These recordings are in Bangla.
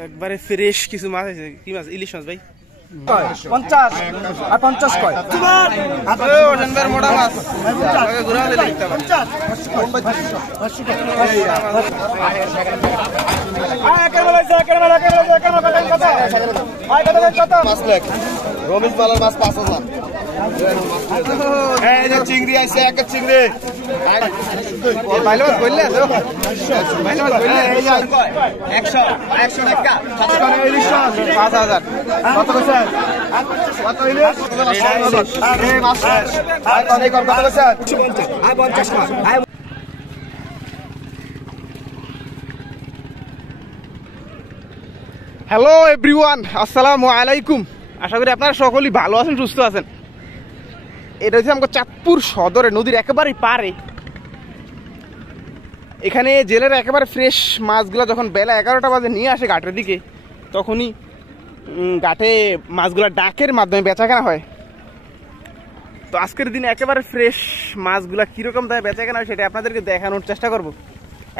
একবারে ফ্রেশ কিছু মাছ আছে। কি মাছ? ইলিশ মাছ ভাই। 50 আর 50 কয় ওজনদার মোটা মাছ ঘুরা দিলে লিখতে পারি। রমেশ মালার মাছ 5000। এই যে চিংড়ি আছে, এক চিংড়ি বাইলে মাছ বললে তো বাইলে মাছ বললে 100 টাকা 5000 কত কইছে? কত ইলিশ? এই মাছ আর অনেক কত কইছে? 50 মাছ। হ্যালো এভরিওয়ান, আসসালামু আলাইকুম। আশা করি আপনারা সকলেই ভালো আছেন, সুস্থ আছেন। এটা হচ্ছে আমাকে চাঁদপুর সদরে নদীর একেবারেই পারে। এখানে জেলের একেবারে ফ্রেশ মাছগুলো যখন বেলা 11টা বাজে নিয়ে আসে ঘাটের দিকে, তখনই ঘাটে মাছগুলো ডাকের মাধ্যমে বেচাকেনা হয়। তো আজকের দিনে একেবারে ফ্রেশ মাছগুলা কীরকম দামে বেচাকেনা হয় সেটা আপনাদেরকে দেখানোর চেষ্টা করব।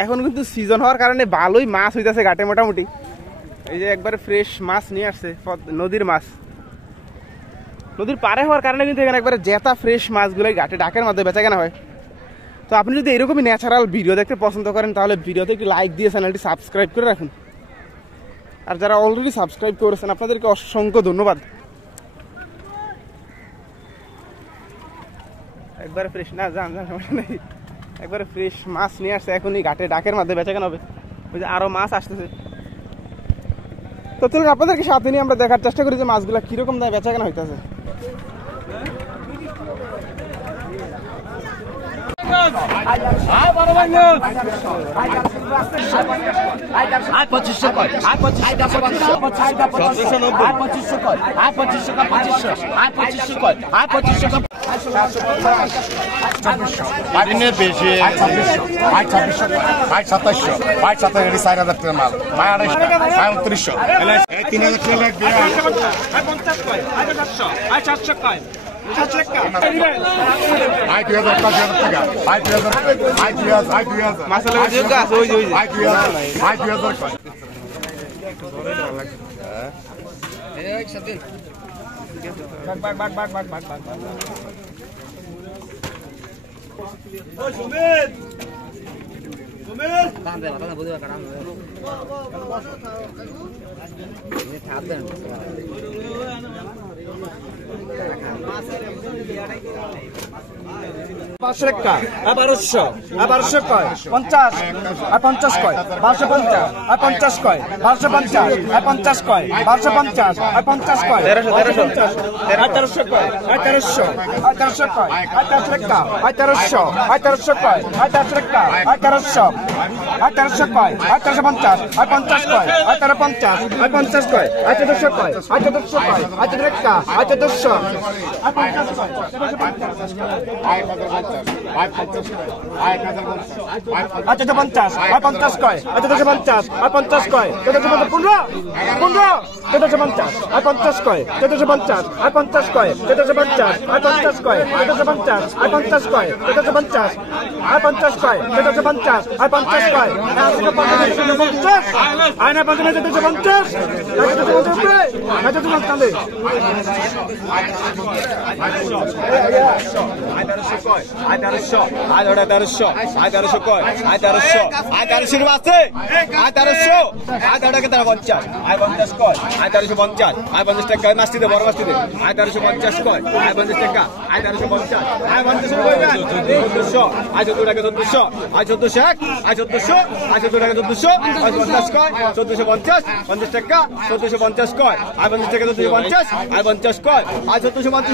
এখন কিন্তু সিজন হওয়ার কারণে ভালোই মাছ হইতেছে ঘাটে মোটামুটি। এই যে একবারে ফ্রেশ মাছ নিয়ে আসছে, নদীর মাছ। নদীর পারে হওয়ার কারণে কিন্তু এখানে একবারে জেতা ফ্রেশ মাছগুলোই ঘাটে ডাকের মাধ্যমে বেচাকেনা হয়। তো আপনি যদি এরকমই ন্যাচারাল ভিডিও দেখতে পছন্দ করেন তাহলে ভিডিওতে একটি লাইক দিয়ে চ্যানেলটি সাবস্ক্রাইব করে রাখুন। আর যারা অলরেডি সাবস্ক্রাইব করেছেন আপনাদেরকে অসংখ্য ধন্যবাদ। একবারে ফ্রেশ না জান সমস্যা নেই, একবারে ফ্রেশ মাছ নিয়ে আসছে। এখনই ঘাটে ডাকের মাধ্যমে বেচাকেনা হবে। ওই যে আরও মাছ আসতেছে। তো চলুন আপনাদেরকে সাথে নিয়ে আমরা দেখার চেষ্টা করি যে মাছগুলো কীরকম দামে বেচাকেনা হইতেছে। টাকা 1200 আর 1200 কয় 50 আর 50 কয় 1250 আর 50 কয় 1250 আর 50 কয় 1250 আর 50 কয় 1350 আর 1300 কয় আর 1300 আর 1300 কয় আর 1300 টাকা আর 1300 আর 1300 কয় আর 1300 টাকা আর 1300 আর 1300 কয় আর 1350 আর 50 কয় আর 1350 আর 50 কয় আর 1400 কয় আর 1400 কয় আর 1400 টাকা আর 1400 আর 50 কয় 50 আর 50 কয় আর 50 আর 50 কয় 15 আর 50 কয় 50 আর 50 কয় 50 আর 50 কয় 50 আর 50 কয় 50 আর 50 কয় 50 আর 50 কয় 50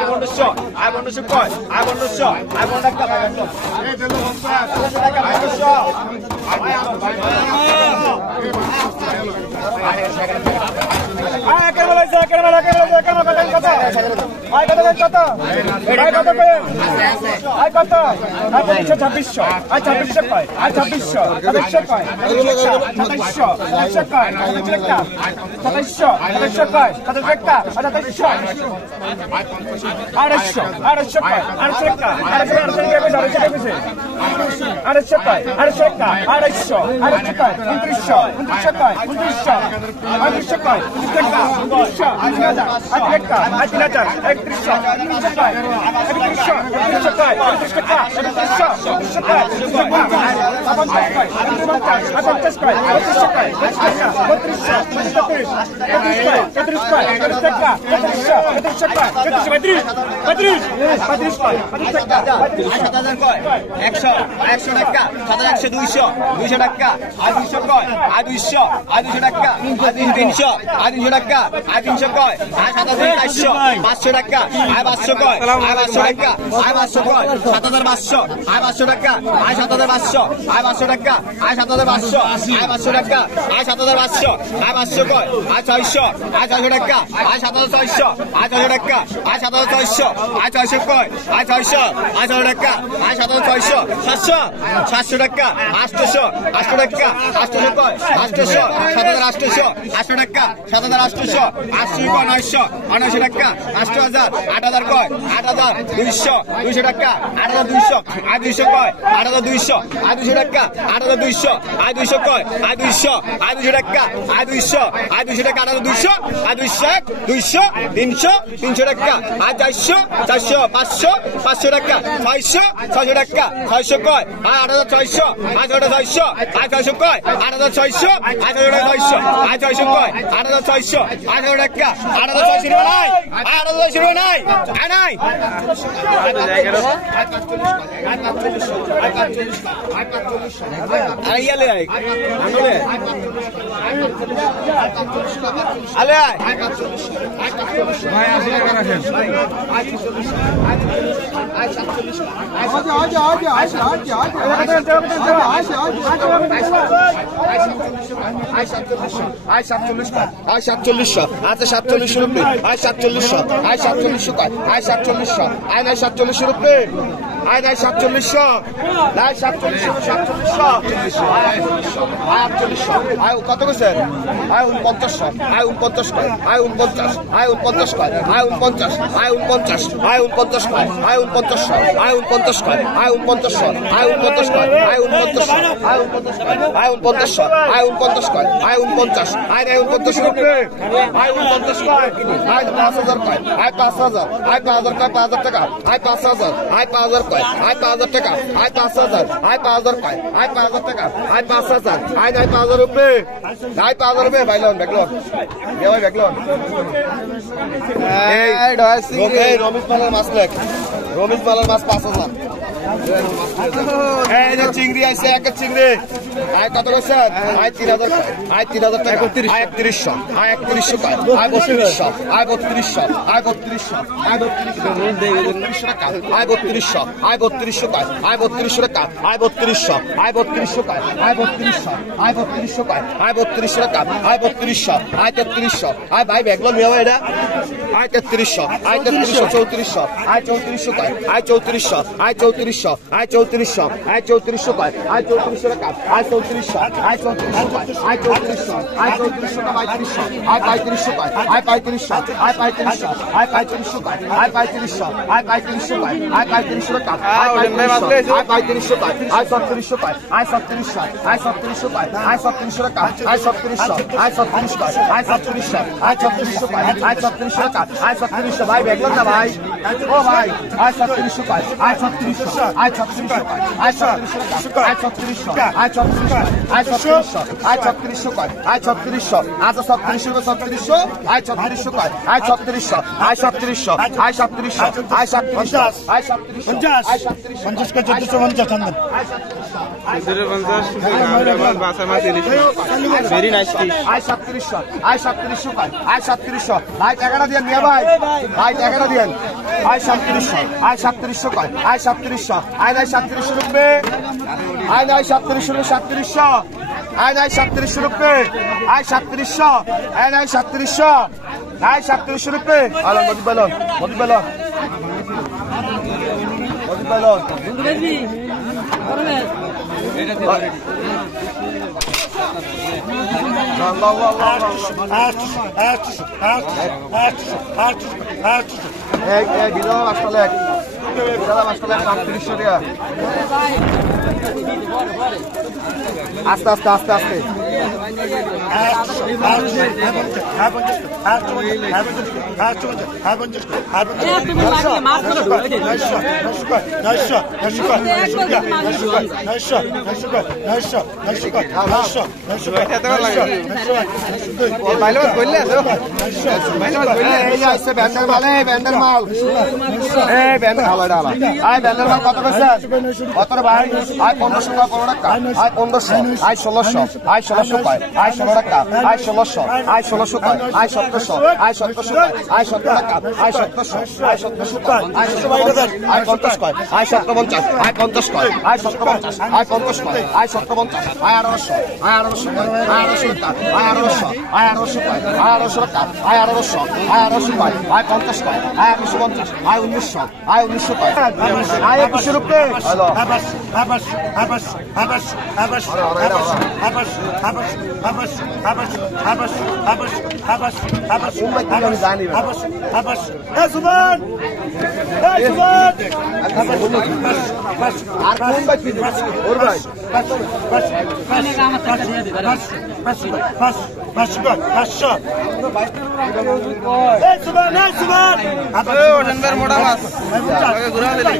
আর 50 কয় 1500 আয় কত কত আয় কত আয় কত আয় 2600 আয় 2600 কয় আয় 2600 2700 কয় 2700 2700 কয় 2700 2700 কয় 2700 আড়াইশো আড়াইশো কয় 200 টাকা 200 কয় 200 কয় 2900 কয় 2900 কয় 100 টাকা 700 200 টাকা আর 200 কয় আর 200 টাকা আর 300 আর 300 টাকা আর 300 কয় আর 7400 500 টাকা আর 500 কয় আর 500 টাকা আর 500 কয় 7500 আর 500 টাকা আর 7500 আর 500 টাকা আর 7500 আর 500 টাকা আর 7500 আর 500 কয় আর 600 আর 600 টাকা আর 7600 আর 600 টাকা আর 7600 আর 600 কয় আর 600 আর 600 টাকা আর 7600 700 টাকা 800 টাকা 800 কয় 800 7800 800 টাকা 7800 800 কয় 900 টাকা 8000 8000 কয় 8000 200 টাকা 8200 আর 200 কয় 8200 আর 200 টাকা 8200 আর 200 কয় আর 200 টাকা আর 200 টাকা 8200 আর 200 300 টাকা আর 400 500 টাকা 600 টাকা 600 কয় আর 8600 আর 600 আর 600 কয় 8600 আর 600 আর 600 কয় 8600 আর 600 টাকা 8600 নাই 8600 নাই নাই আইয়ালে আই আঙ্গুলে আলে আয় ভাই আসলে রাখেন আয় 4700 আচ্ছা 4700 রুপি আয় 4700 আয় 4700 কয় আয় 4700 আয় নাই 4700 রুপি আয় নাই 4700 নাই 4700 আয় 4800 আয় কত কইছেন আয় 4900 আয় 49 কয় আয় 49 আয় 49 কয় আয় 49 আয় 49 আয় 49 কয় আয় 49 আয় 49 কয় আয় 49 আয় 49 কয় আয় 49 আয় 49 কয় আয় 49 আয় 49 কয় আয় 49 আয় নাই 49 রুপি আয় 49 কয় আয় 5000 কয় আয় 5000 আয় 5000 কয় 5000 টাকা আয় 5000 আয় 5000 কয় আয় 5000 টাকা আয় 5000 আয় 5000 কয় আয় 5000 টাকা আয় 5000 আয় নাই 5000 রুপি আয় 5000 রুপি বাইলন বেগলন দেওয়াই বেগলন এই রমেশ মালার মাছ লেখ রমেশ মালার মাছ 5000 এই যে চিংড়ি আছে এক চিংড়ি আয় কত কইছেন আয় 3000 আয় 3000 টাকা আয় 3100 আয় 3100 কয় আয় 3200 আয় 3200 আয় 3200 আয় 3200 টাকা আয় 3200 আয় 3200 কয় আয় 3200 টাকা আয় 3200 আয় 3200 কয় আয় 3200 আয় 3200 কয় আয় 3200 টাকা আয় 3200 আয় 3300 আয় ভাই বেগলন মিয়া এটা আয় 3300 আয় 3300 3400 আয় 3400 কয় আয় 3400 আয় 3400 আয় 3400 আয় 3400 কয় আয় 3400 টাকা আয় 3400 আয় 3400 কয় আয় 3400 আয় 3400 টাকা 3500 আয় 3500 কয় আয় 3500 আয় 3500 আয় 3500 কয় আয় 3500 আয় 3500 কয় আয় 3500 টাকা আয় 3500 কয় আয় 3700 কয় আয় 3700 আয় 3700 কয় আয় 3700 টাকা আয় 3700 আয় 3700 কয় আয় 3700 আয় 3600 কয় আয় 3700 টাকা আয় 3700 ভাই বেগলন না ভাই ও ভাই আয় 3700 কয় আয় 3700 আয় 3600 আয় 3700 আয় 3600 আয় 3600 আয় 3600 আয় 3600 কয় আয় 3600 আচ্ছা 3600 3600 আয় 3600 কয় আয় 3600 আয় 3700 আয় 3700 আয় 3700 আয় 3700 আয় 3700 50 কে 1450 চন্দন ভেরি নাইস ফিশ আয় 3700 আয় 3700 কয় আয় 3700 ভাই টাকাটা দেন মিয়া ভাই ভাই টাকাটা দেন আয় 3700 আয় 3700 কয় আয় 3700 আয় নাই 3700 রুপি আয় নাই 3700 আয় নাই 3700 রুপি আয় 3700 আয় নাই 3700 আয় 3700 রুপে আলো মজি বেলন মজি বেলন মজি বেলন আস্তে আস্তে আস্তে আস্তে ব্যান্ডের মাল কত কত ভাই আয় 1500 টাকা 15 টাকা আয় 1500 আয় 1600 আয় 1600 পায় আয় 16 টাকা আয় 1600 আয় 1600 পায় আয় 1700 আয় 1700 আয় 17 টাকা আয় 1700 আয় 1700 পায় আয় 1700 আয় 50 পায় আয় 750 আয় 50 পায় আয় 750 আয় 50 পায় আয় 750 আয় 1800 আয় 1800 আয় 1800 টাকা আয় 1800 আয় 1800 পায় আয় 1800 টাকা আয় 1800 আয় 1800 পায় আয় 50 পায় আয় 1950 আয় 1900 আয় 1900 পায় আয় 2100 রুপে হ্যালো মোটা মাছ ঘুরা দিলে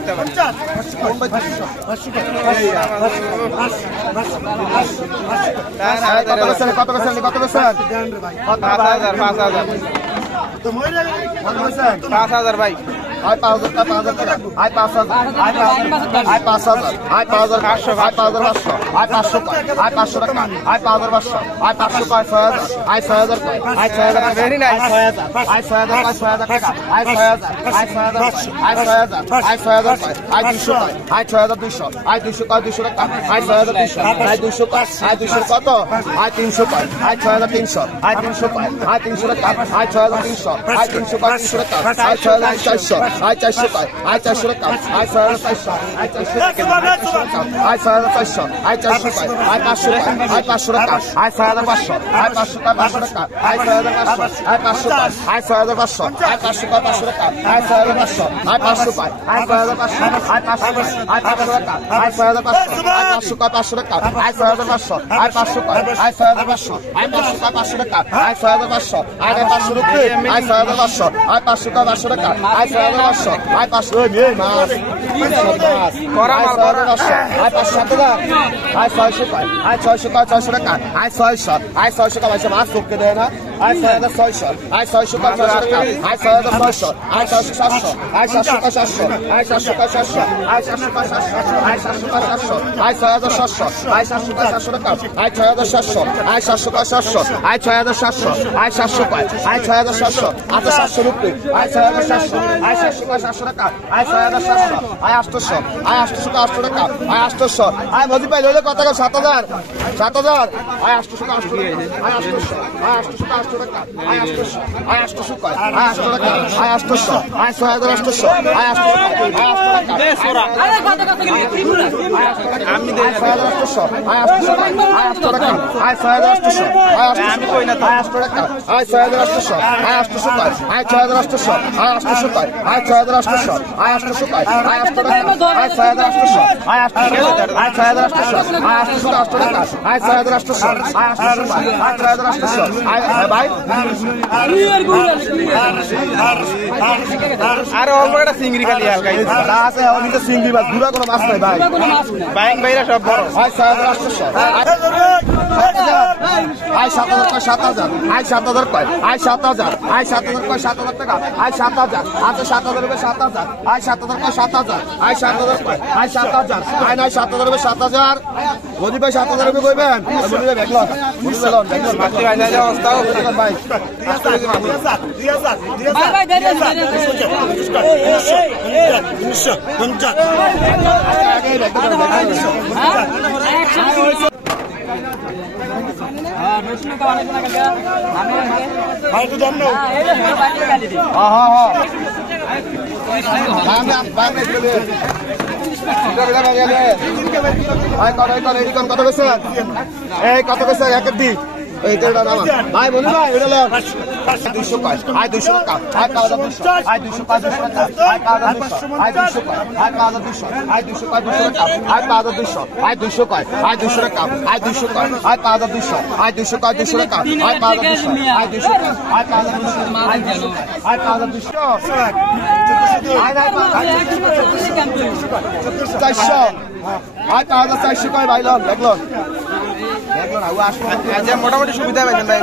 কত বেছেন 5000 ভাই আয় 5000 টাকা 5000 টাকা আয় 5000 আয় 5000 আয় 5500 আয় 5500 আয় 500 আয় 500 টাকা আয় 5500 আয় 500 পায় 6000 আয় 6000 আয় 6000 ভেরি নাইস আয় 6000 আয় 6000 টাকা আয় 6000 আয় 6000 আয় 6000 আয় 6000 আয় 200 আয় 6200 আয় 200 আয় 200 টাকা আয় 6200 আয় 200 আয় 200 কত আয় 300 পায় আয় 6300 আয় 300 পায় আয় 300 টাকা আয় 6300 আয় 300 পায় 300 টাকা আয় 6400 আয় 400 পায় আয় 400 টাকা আয় 6400 আয় 400 আয় 6400 আয় 400 পায় আয় 500 পায় আয় 500 টাকা আয় 6500 আয় 500 টাকা 500 টাকা আয় 6500 আয় 500 পায় আয় 6500 আয় 500 টাকা 500 টাকা আয় 6500 আয় 500 পায় আয় 6500 আয় 500 আয় 500 টাকা আয় 6500 আয় 500 টাকা 500 টাকা আয় 6500 আয় 500 পায় আয় 6500 আয় 500 টাকা 500 টাকা আয় 6500 আয় 500 রুপে আয় 6500 আয় 500 টাকা 500 টাকা আয় 6500 আয় 500 মাছ করা মাল করা আয় 500 টাকা আয় 600 পায় আয় 600 টাকা 600 টাকা আয় 600 আয় 600 টাকা ভাই মাছ তোকে দেয় না আয় 6600 আয় 600 টাকা 600 টাকা আয় 6600 আয় 700 আয় 700 টাকা 700 আয় 700 টাকা 700 আয় 700 টাকা 700 আয় 700 টাকা 700 আয় 6700 আয় 700 টাকা 700 টাকা আয় 6700 আয় 700 টাকা 700 আয় 6700 আয় 700 পায় আয় 6700 আচ্ছা 700 রুপে আয় 6700 আয় 700 টাকা 700 টাকা আয় 6700 আয় 800 আয় 800 টাকা 800 টাকা আয় 800 আয় মজি পাই লইলে কত 7000 7000 আয় 800 টাকা 800 আয় 800 আয় 800 টাকা 800 টাকা আয় 800 আয় 800 পায় আয় 800 টাকা আয় 800 আয় 6800 আয় 800 টাকা আয় 800 টাকা আরে কত কত ত্রিপুরা আমি দেই 6800 আয় 800 টাকা আয় 6800 আয় 6800 আমি কই না আয় 800 টাকা আয় 6800 আয় 800 পায় আয় 6800 আয় 800 পায় আয় 6800 আয় 800 পায় আয় 800 টাকা আয় 6800 আয় 800 আয় 6800 আয় 800 টাকা আয় 6800 আয় 800 পায় আয় 6800 আয় ভাই আরে অল্প একটা চিংড়ি খালি হালকা আছে আমি তো চিংড়ি মাছ দূরা কোনো মাছ নাই ভাই বাইং বাইরা সব বড় আয় 6800 আয় 7000 আয় 7000 পায় আয় 7000 আয় 7000 পায় 7000 টাকা আয় 7000 আচ্ছা 7000 রুপে 7000 আয় 7000 পায় 7000 আয় 7000 পায় আয় 7000 আয় নাই 7000 রুপে 7000 গদি ভাই 7000 রুপে কইবেন গদি ভাই ব্যাকলগ গদি ভাই লন ব্যাকলগ মাটি ভাই যাও অবস্থা ভাই ভাই ভাই দেন দেন ভাই তো জানো কত বেশি এই কত বেশি একের দিক ভাই বলি ভাই এটা 200 পাঁচ আয় 200 টাকা আয় 1200 আয় 200 500 টাকা আয় 1200 আয় 200 আয় 200 আয় 200 টাকা আয় 1200 আয় 200 কয় আয় 200 টাকা আয় 200 কয় আয় 1200 আয় 200 কয় 200 টাকা আয় 1200 আয় 200 আয় 1200 আয় 1200 আয় 400 আয় 1400 কয় ভাই লোক দেখলো মোটামুটি সুবিধা পাইছেন ভাই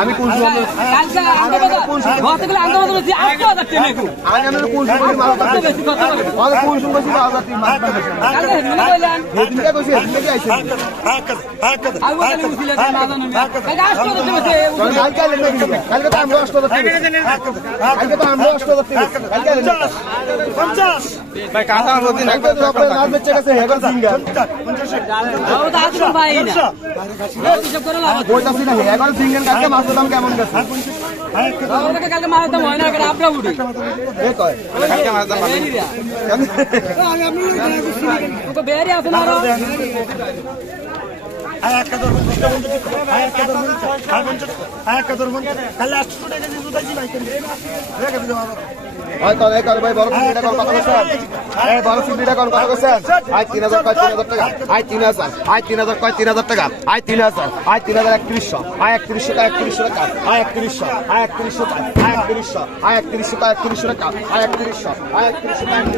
আমি কোন ভাই কাঁচা বলছি না বলতেছি না এখন সিঙ্গেল কালকে মাছের দাম কেমন গেছে কালকে মাছ দাম হয় না আমরা উঠি বেড়ে আছে না ভাই বড় চিংড়িটা কত বলছেন বড় চিংড়িটা কত বলছেন আয় 3000 কয় 3000 টাকা আয় 3000 আয় 3000 কয় 3000 টাকা আয় 3000 আয় 3100 আয় 3100 টাকা 3100 টাকা আয় 3100 আয় 3100 টাকা আয় 3100 আয় 3100 টাকা 3100 টাকা আয় 3100 আয় 3100 টাকা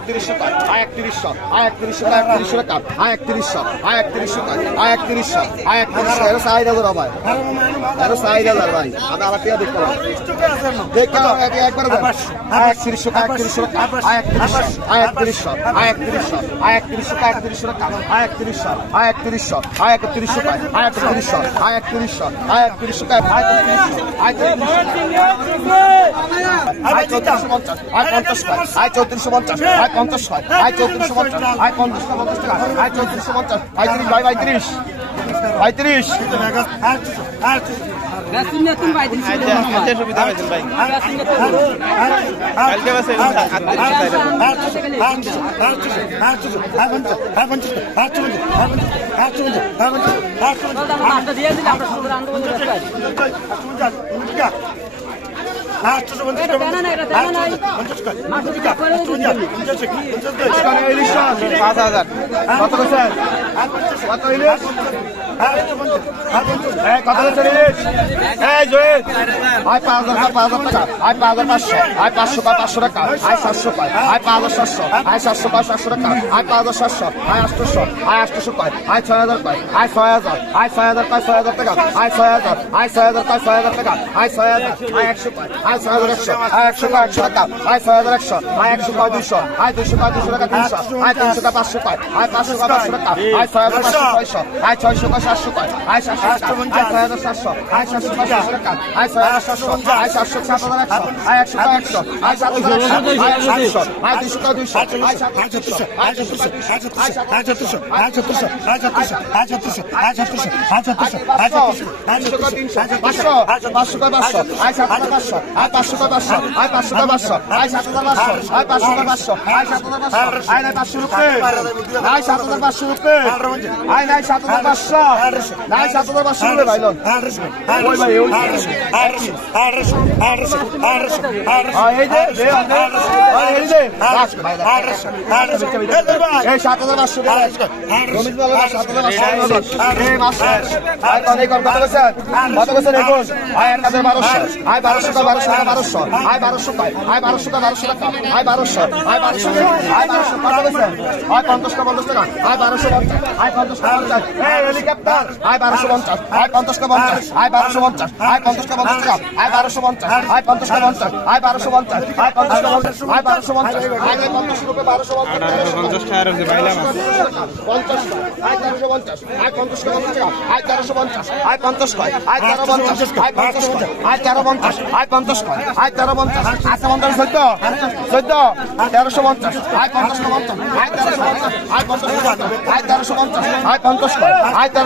3100 টাকা আয় 3100 আয় 3100 টাকা 3100 টাকা আয় 3100 আয় 3100 টাকা আয় 3100 আয় 3100 এর 4000 ভাই এর 4000 ভাই আমি আবার টিয়া দেখতে দেখতে একবার আয় 3100 টাকা 3100 টাকা আয় 3100 আয় 3100 আয় 3100 আয় 3100 টাকা 3100 টাকা আয় 3100 আয় 3100 আয় 3100 টাকা আয় 3100 আয় 3100 আয় 3100 টাকা আয় 3100 আয় 3450 আয় 3450 আয় 50 আয় 3450 আয় 50 টাকা আয় 3450 আয় 30 ভাই 35 সুবিধা পাইছেন ভাই কালকে বাসে কত বলছেন কত ইলিশ কত বলছেন ইলিশ এই জয় আয় 5000 টাকা আয় 5500 আয় 500 টাকা 500 টাকা আয় 700 পায় আয় 5700 আয় 700 পায় 700 টাকা আয় 5700 আয় 800 আয় 800 পায় আয় 6000 পায় আয় 6000 আয় 6000 পায় 6000 টাকা আয় 6000 আয় 6000 পায় 6000 টাকা আয় 6000 আয় 100 পায় আয় 6100 আয় 100 পায় 100 টাকা আয় 6100 আয় 100 পায় 200 আয় 200 পায় 200 টাকা 300 আয় 300 টাকা 500 পায় আয় 500 টাকা 500 টাকা আয় 6500 আয় 600 পায় 700 পায় আয় 700 আয় 6700 আয় 700 পায় 700 টাকা আয় 6700 আয় 700 7100 আয় 100 পায় 100 আয় 7100 আয় 700 আয় 200 টাকা 200 আয় 700 আয় 700 আয় 700 আয় 700 আয় 700 আয় 700 আয় 700 আয় 700 আয় 700 আয় 700 500 500 টাকা 500 আয় 7 টাকা 500 আয় 500 টাকা 500 আয় 500 টাকা 500 আয় 7 টাকা 500 আয় 500 টাকা 500 আয় 7 টাকা 500 আয় 500 রুপিয়ে আয় 7 টাকা 500 রুপিয়ে আয় নাই 7 টাকা 500 নাই 7 টাকা 500 রুপিয়ে ভাই লোন ওই ভাই ওই এই যে এই যে এই 7500 টাকা রমিজ বলো 7500 এই মাস আয় কত কত বলছেন কত বলছেন এখন আয় 1200 আয় 1200 টাকা 1200 আয় 1200 পায় আয় 1200 টাকা 1200 টাকা আয় 1200 আয় 1200 আয় 1200 কত বলছেন আয় 50 টাকা 50 টাকা আয় 1250 আয় 50 টাকা এই হেলিকপ্টার 70 আয় 1250 আয় 50 কা 50 আয় 1250 আয় 50 কা 50 টাকা আয় 1250 আয় 50 কা 50 আয় 1250 আয় 50 কা 50 আয় 1250 আয় 50 রুপে 1250 50 টাকা রয়েছে বাইলাম 50 আয় 1350 আয় 50 কা 50 টাকা আয় 1350 আয় 50 কয় আয় 1350 আয় 50 কয় আয় 1350 আয় 50 কয় আয় 1350 আছে 50 14 1350 আয় 50 কা 50 আয় 1350 আয় 50 কা 50 আয় 1350 আয় 50 কয় আয় 1350 আয়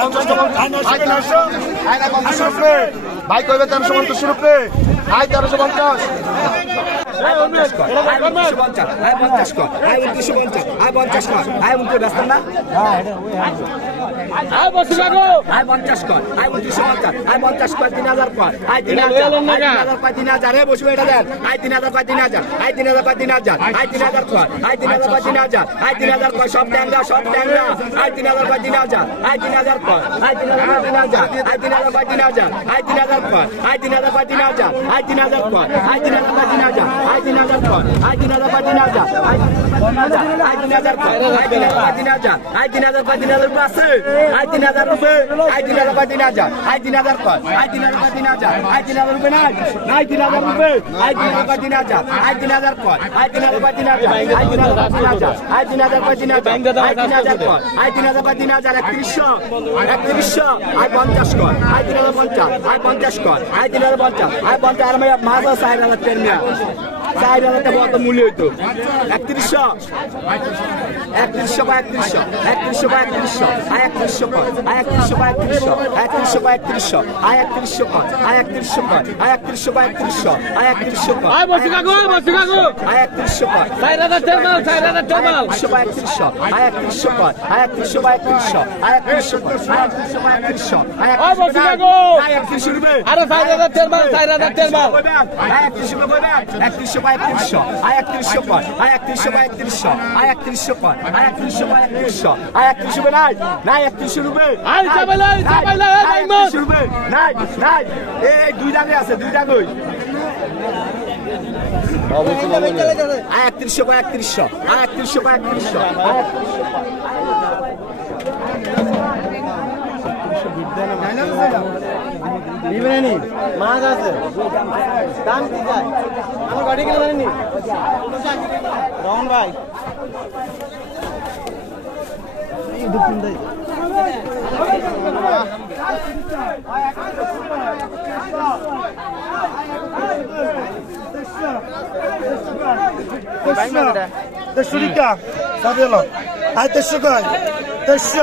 50 কা 50 আয় 1300 আয় 50 রুপে ভাই কইবে 1350 রুপে আয় 1350 মূল্য হইতো 3100 3100 বা 3100 3100 বা 3100 আয় 3100 কর আয় 3100 বা 3100 3100 বা 3100 আয় 3100 কর আয় 3100 কর আয় 3100 বা 3100 আয় 3100 কর আয় বসে কাকু আয় 3100 কর 4000 টাকা 4000 টাকা 3100 বা 3100 আয় 3100 কর আয় 3100 বা 3100 আয় 3100 কর আয় 3100 বা 3100 আয় 3100 রুপে আরে 4000 টাকা 4000 টাকা আয় 3100 রুপে 3100 বা 3100 আয় 3100 কর আয় 3100 বা 3100 আয় 3100 কর আয় 3100 বা 3100 আয় 3100 রুপে নাই 3100 রুপে আই চাপাইলাই 3100 রুপে নাই এই দুই দাগে আছে দুই দাগই আয় 3100 বা 3100 আয় 3100 বা 3100 দিবেনি মাছ আছে দাম কি যায় আমি গাড়ি কিনে জানি রহন ভাই এই দুপুন দেই তেসুরিকা সাবেলো আই 300 কয় 300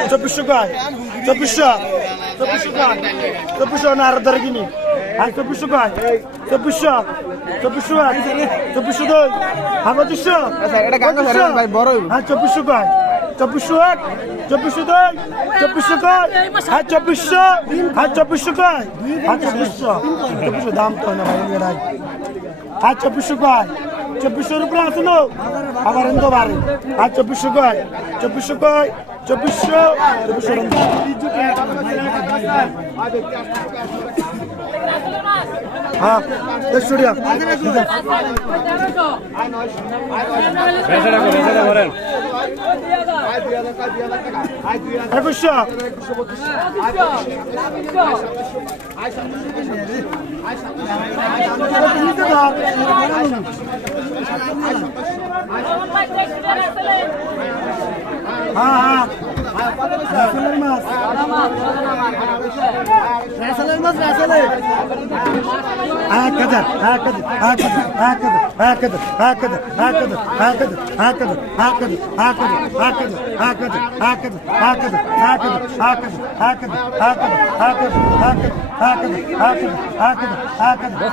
2400 কয় 2400 না আর ধরে কিনি আই 2400 কয় 2400 দুই হাবা 200 এটা গাঙ্গা ধরেন ভাই বড় হ্যাঁ 2400 কয় 2401 2402 2400 কয় হ্যাঁ 2400 হ্যাঁ 2400 কয় হ্যাঁ 2400 দাম তো না ভাই এরাই হ্যাঁ 2400 কয় 2400 রুপে আছে না আবার এন্ড বাড়ি হ্যাঁ 2400 কয় 2400 কয় 2400 হ্যাঁ 100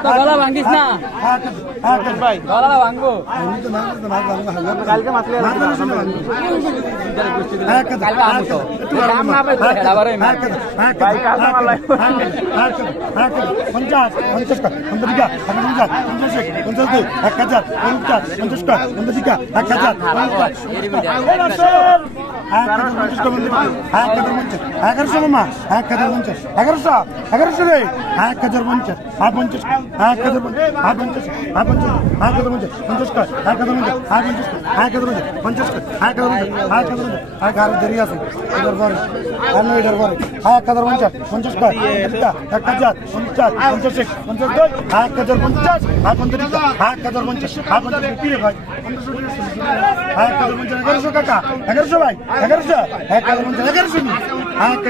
গলা ভাঙিস না ভাই গলা ভাঙবো কালকে মাছলে কালকে আমো তো দাম না পাই তো আবার এই মার ভাই কালকে মারলাই 50 50 50 1100 মামা 1050 1100 1100 রে 1050 50 1050 50 কয় 1050 50 1050 দেরি আছে এটার পরে আর নয় এটার পরে 1050 50 কয় 1000 50 50 52 1050 1050 কি রে ভাই 1150 কাকা 1100 ভাই 1100 1150